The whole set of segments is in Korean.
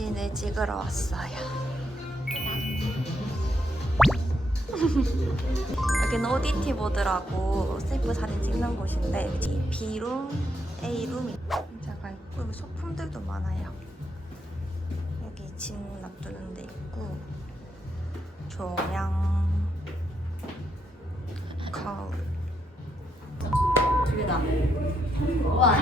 사진을 찍으러 왔어요. 여기는 오디티 보드라고 셀프 사진 찍는 곳인데 B룸, A룸 자가 있고 여기 소품들도 많아요. 여기 짐 놔두는 데 있고 조명, 거울 둘 다. 와,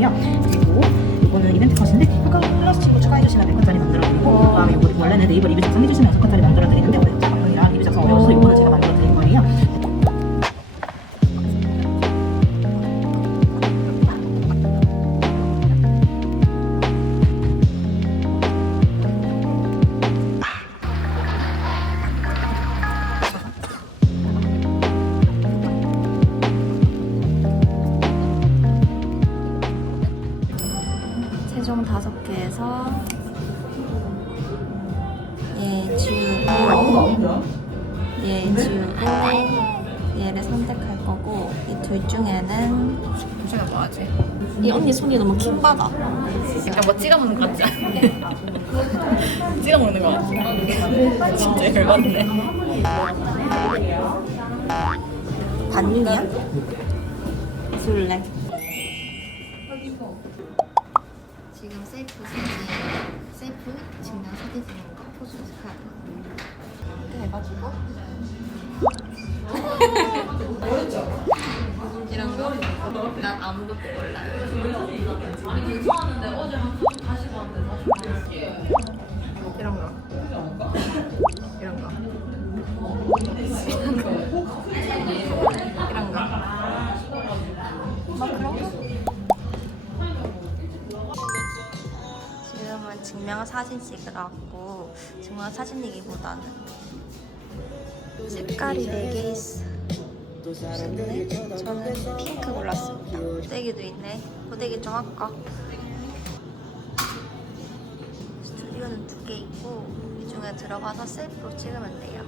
거예요. 그리고 이거는 이벤트 컷인데 효과 플러스 친구 추가해 주시면 백화짜리 만들어 드리고 그다음에 원래는 네이버 리뷰 작성해 주시면 백화짜리 만들어 드리는데 오늘 작업이라 리뷰 작성 어려워서 이거는 제가 최종 다섯 개에서 얘 지우고 얘 지우고 얘를 선택할 거고 이 둘 중에는 제가 뭐 하지? 이 언니 손이 너무 킹 받아 약간 뭐 찍어 먹는 거 같지? 찍어 먹는 거 같지? 진짜 열받네. 반이야? 술래 지금 셀프 사진 셀프 증명 사진 찍는 거 포즈 체크할 거야 해가지고 이런 거? 난 아무것도 몰라요 이런 증명 사진 찍으러 왔고 증명 사진이기보다는 색깔이 4개 있어. 근데 저는 핑크 골랐습니다. 고데기도 있네. 고데기 좀 할까? 스튜디오는 두 개 있고 이 중에 들어가서 셀프로 찍으면 돼요.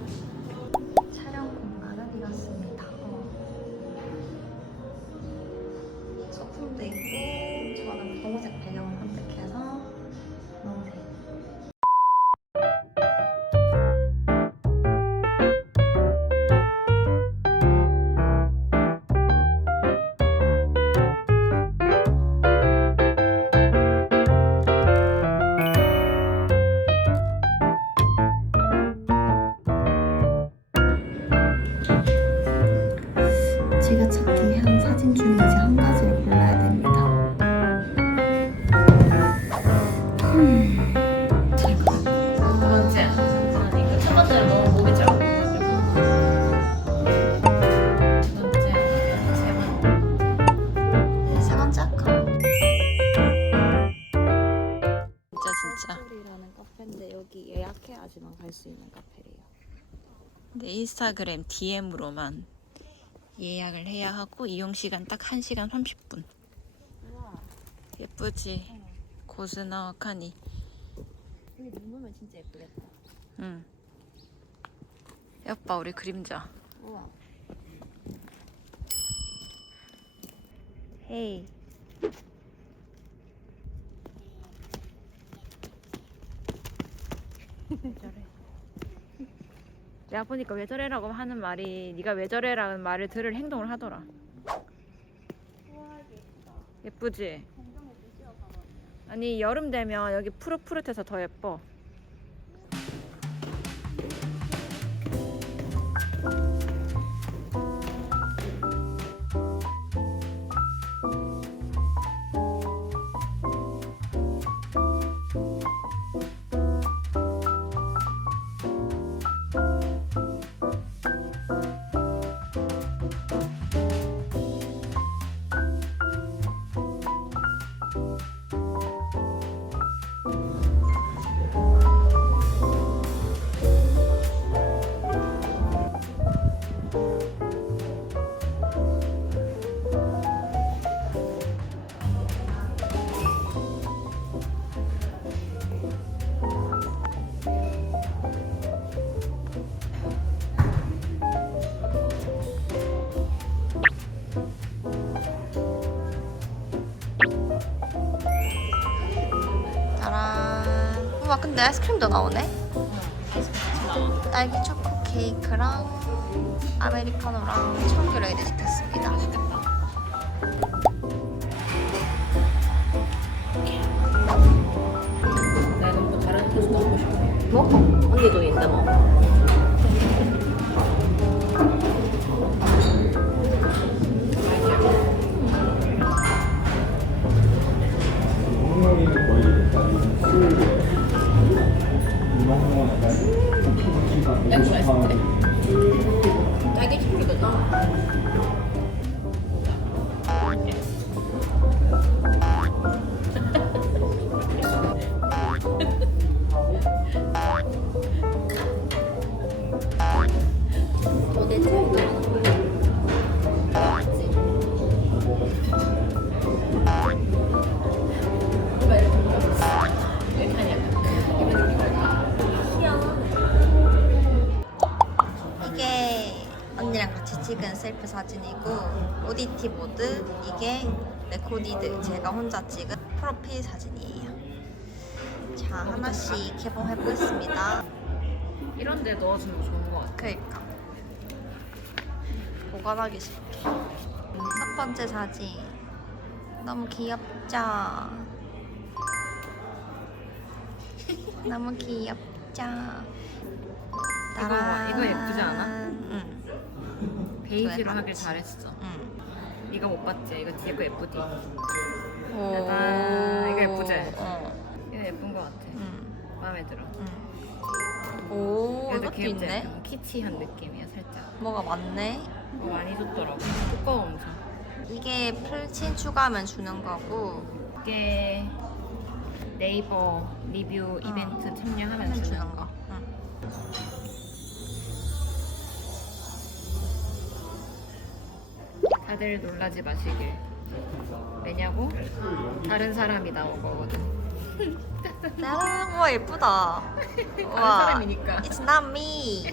제가 찾기 한 사진 중에 이제 한 가지를 골라야 됩니다. 두 번째. 이거 첫 번째는 너무 목이죠? 두 번째, 세 번째. 세 번째 할까? 진짜 진짜. 소리라는 카페인데 여기 예약해야지만 갈 수 있는 카페래요. 네, 인스타그램 DM으로만 예약을 해야 하고 이용 시간 딱 1시간 30분. 예쁘지? 고즈넉하니. 여기 눈 오면 진짜 예쁘겠다. 응. 예뻐 우리 그림자. 우와. 헤이. 왜 저래? 내가 보니까 왜 저래라고 하는 말이 네가 왜 저래라는 말을 들을 행동을 하더라. 예쁘지? 아니 여름 되면 여기 푸릇푸릇해서 더 예뻐. 근데 아이스크림도 나오네. 딸기 초코 케이크랑 아메리카노랑 청귤 에이드 언니랑 같이 찍은 셀프 사진이고 오디티 모드 이게 레코디드 제가 혼자 찍은 프로필 사진이에요. 자 하나씩 개봉해 보겠습니다. 이런 데 넣어주면 좋은 것 같아. 그러니까 보관하기 쉽게. 첫 번째 사진 너무 귀엽죠? 너무 귀엽죠? 이거 이거 예쁘지 않아? 응. 베이지로 왜 하길? 잘했어. 응. 이거 못 봤지? 이거 뒤에 거 예쁘지? 오. 짜잔. 이거 예쁘지? 어. 이거 예쁜 것 같아. 응. 마음에 들어. 응. 오, 그래도 이것도 귀엽지? 있네. 어, 키치한 느낌이야 살짝. 뭐가 많네. 어, 많이 줬더라고. 두꺼워 엄청. 이게 풀친 추가하면 주는 거고 이게 네이버 리뷰 이벤트 참여하면 하면 주는 주는 거. 거. 응. 다들 놀라지 마시길. 왜냐고? 다른 사람이 나온 거거든. 나랑 와 예쁘다. 다른 사람이니까. It's not me.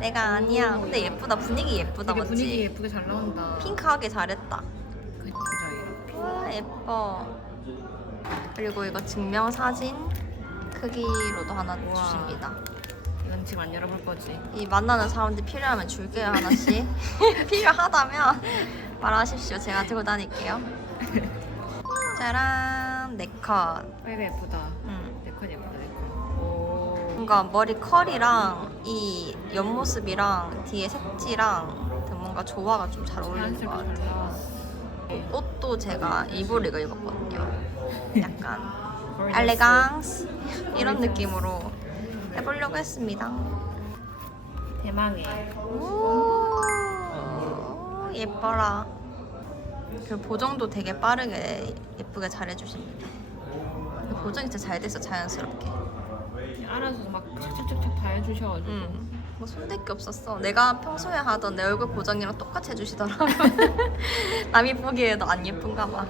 내가 아니야. 근데 예쁘다. 분위기 예쁘다. 되게 맞지? 분위기 예쁘게 잘 나온다. 핑크하게 잘했다. 이렇게. 와 예뻐. 그리고 이거 증명 사진 크기로도 하나 우와. 주십니다. 지금 안 열어볼 거지. 이 만나는 사람들 필요하면 줄게요 하나씩. 필요하다면 말하십시오. 제가 들고 다닐게요. 짜란 네컷. 파이브 예쁘다. 음. 네컷 예쁘다 네컷. 오. 뭔가 머리 컬이랑 이 옆모습이랑 뒤에 색지랑 등 뭔가 조화가 좀 잘 어울리는 것 자연스럽게 잘 같아요. 옷도 제가 일부러 이거 입었거든요. 약간. 엘레강스 이런. 느낌으로 해보려고 했습니다. 대망의. 오 예뻐라. 그 보정도 되게 빠르게 예쁘게 잘 해주십니다. 그 보정이 진짜 잘 됐어 자연스럽게. 알아서 막 착착착착 다 해주셔가지고. 응. 뭐 손댈 게 없었어. 내가 평소에 하던 내 얼굴 보정이랑 똑같이 해주시더라고. 남이 보기에도 안 예쁜가 봐.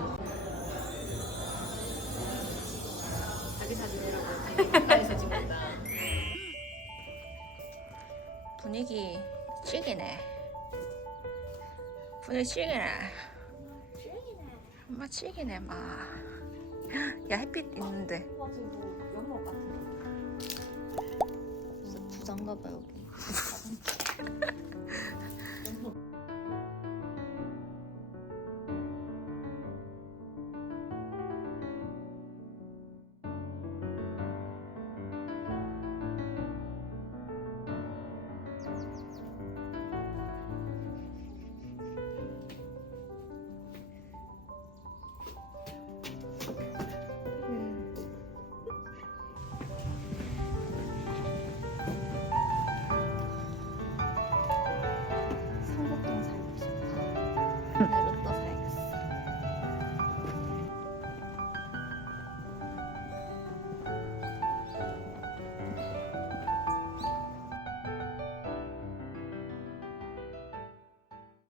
자기 사진 이라고 분위기 찌기네. 분위기 찌기네. 엄마 찌기네 막야 햇빛 있는데. 부담가봐, 여기.